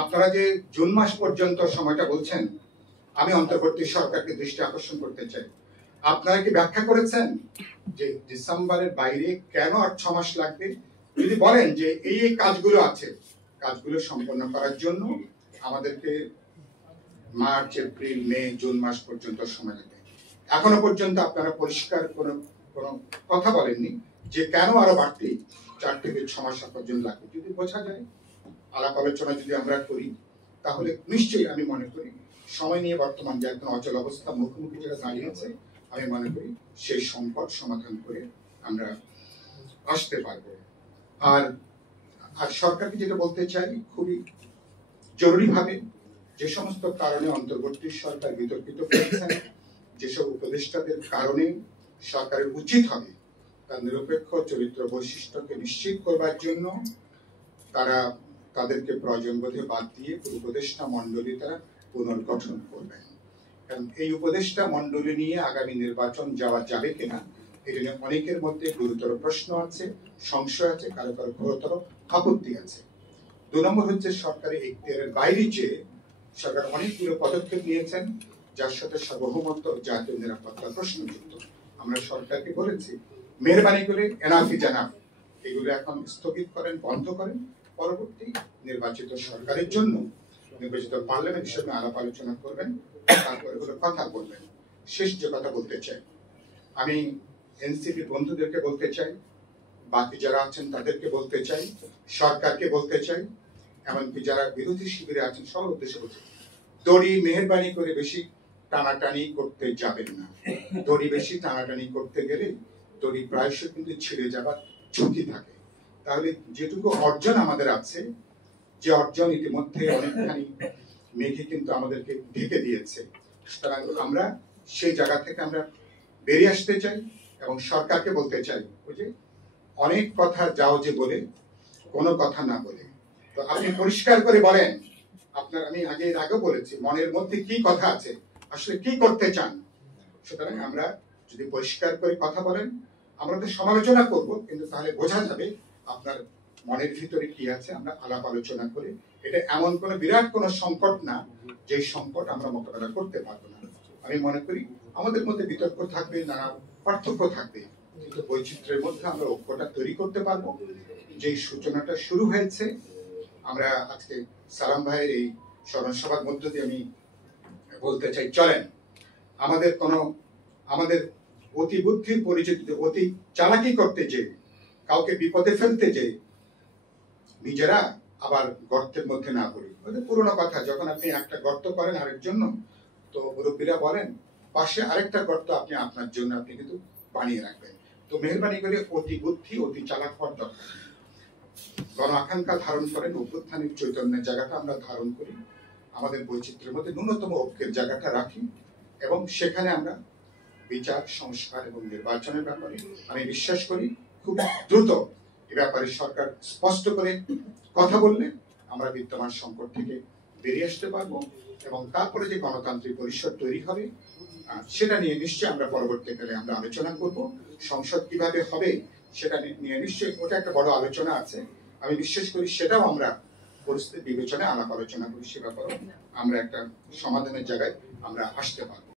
আপনারা যে জুন মাস পর্যন্ত সময়টা বলছেন, আমি অন্তর্বর্তী সরকারকে দৃষ্টি আকর্ষণ করতে চাই। আপনারা কি ব্যাখ্যা করেছেন যে ডিসেম্বরের বাইরে কেন আর 6 মাস লাগবে? যদি বলেন যে এই কাজগুলো আছে, কাজগুলো সম্পন্ন করার জন্য আমাদেরকে মার্চ, এপ্রিল, মে, জুন মাস পর্যন্ত সময় লাগবে। এখনো পর্যন্ত আপনারা পরিষ্কার কোনো কথা বলেননি যে কেন আরো বাড়তি 4 থেকে 6 মাস পর্যন্ত লাগবে। যদি বোঝা যায়, আলাপ আলোচনা যদি আমরা করি, তাহলে নিশ্চয়ই আমি মনে করি সময় নিয়ে বর্তমান যে এখন অচল অবস্থা মুখোমুখি যারা দাঁড়িয়েছে, আমি মনে করি সেই সংকট সমাধান করে আমরা আসতে পারবো। আর সরকারকে যেটা বলতে চাই, খুবই জরুরিভাবে যে সমস্ত কারণে অন্তর্বর্তী সরকার বিতর্কিত করেছেন, যেসব উপদেষ্টাদের কারণে সরকারের উচিত হবে তার নিরপেক্ষ চরিত্র বৈশিষ্ট্যকে নিশ্চিত করবার জন্য তাদেরকে প্রয়োজন বোধে বাদ দিয়ে উপদেষ্টা মণ্ডলী তারা পুনর্গঠন করবেন। কারণ এই উপদেষ্টা মণ্ডলী নিয়ে আগামী নির্বাচন যাওয়া যাবে কিনা, এটা নিয়ে অনেকের মধ্যে গুরুতর প্রশ্ন আছে, সংশয় আছে, কারো কারো গুরুতর আপত্তি আছে। 2 নম্বর হচ্ছে সরকারের এখতিয়ারের বাইরে যে সরকার অনেকগুলো পদক্ষেপ নিয়েছেন, যার সাথে সার্বভৌমত্ব জাতীয় নিরাপত্তার প্রশ্নযুক্ত। আমরা সরকারকে বলেছি মেহরবানি করে এনাফ ইজ এনাফ, এগুলো এখন স্থগিত করেন, বন্ধ করেন, পরবর্তী নির্বাচিত সরকারের জন্য নির্বাচিত পার্লামেন্ট হিসেবে আলাপ আলোচনা করবেন, তারপরে কথা বলবেন। শেষ যে কথা বলতে চাই, আমি এনসিপি বন্ধুদেরকে বলতে চাই, বাকি যারা আছেন তাদেরকে বলতে চাই, সরকারকে বলতে চাই, এমনকি যারা বিরোধী শিবিরে আছেন সবার উদ্দেশ্যে বলতে চাই, দড়ি মেহরবানি করে বেশি টানাটানি করতে যাবেন না। দড়ি বেশি টানাটানি করতে গেলে দড়ি প্রায়শই কিন্তু ছিঁড়ে যাবার ঝুঁকি থাকে। তাহলে যেটুকু অর্জন আমাদের আছে, যে অর্জন ইতিমধ্যে অনেকখানি মেঘে কিন্তু আমাদেরকে ঢেকে দিয়েছে, সুতরাং আমরা সেই জায়গা থেকে আমরা বেরিয়ে আসতে চাই এবং সরকারকে বলতে চাই, ওই যে অনেক কথা যাও যে বলে কোনো কথা না বলে। তো আপনি পরিষ্কার করে বলেন আপনার, আমি আগে বলেছি মনের মধ্যে কি কথা আছে, আসলে কি করতে চান। সুতরাং আমরা যদি পরিষ্কার করে কথা বলেন, আমরা তো সমালোচনা করব, কিন্তু তাহলে বোঝা যাবে আপনার মনের ভিতরে কি আছে। আমরা আলাপ আলোচনা করি, এটা এমন কোনো বিরাট কোনো সংকট না যে সংকট আমরা মোকাবেলা করতে পারবো না। আমি মনে করি আমাদের মধ্যে বিতর্ক থাকবে, নানা পার্থক্য থাকবে, কিন্তু বৈচিত্র্যের মধ্যে আমরা ঐক্যটা তৈরি করতে পারবো। যেই সূচনাটা শুরু হয়েছে, আমরা আজকে সালাম ভাইয়ের এই স্মরণ সভার মধ্য দিয়ে আমি বলতে চাই, চলেন আমাদের অতি বুদ্ধির পরিচিত অতি চালাকি করতে যে, কাউকে বিপদে ফেলতে যে, নিজেরা আবার গর্তের মধ্যে না পড়ি। পুরোনো কথা, যখন আপনি একটা গর্ত করেন আরেক জন্য, তো মুরব্বীরা বলেন পাশে আরেকটা গর্ত আপনি আপনার জন্য আপনি কিন্তু বানিয়ে রাখবেন। তো মেহরবানি করে অতি বুদ্ধি অতি চালাক হওয়ার দরকার। গণ আকাঙ্ক্ষা ধারণ করেন, অভ্যুত্থানের চৈতন্যের জায়গাটা আমরা ধারণ করি, আমাদের বৈচিত্র্যের মধ্যে ন্যূনতম ঐক্যের জায়গাটা রাখি, এবং সেখানে আমরা বিচার, সংস্কার এবং নির্বাচনের ব্যাপারে আমি বিশ্বাস করি খুব দ্রুত এ ব্যাপারে সরকার স্পষ্ট করে কথা বললে আমরা বিদ্যমান সংকট থেকে বেরিয়ে আসতে পারবো, এবং তারপরে যে গণতান্ত্রিক পরিষদ তৈরি হবে সেটা নিয়ে নিশ্চয়ই আমরা পরবর্তীকালে আমরা আলোচনা করব। সংসদ কিভাবে হবে সেটা নিয়ে নিশ্চয়ই ওটা একটা বড় আলোচনা আছে। আমি বিশ্বাস করি সেটাও আমরা পরিস্থিতি বিবেচনায় আলাপ আলোচনা করি, সে ব্যাপারে আমরা একটা সমাধানের জায়গায় আমরা আসতে পারবো।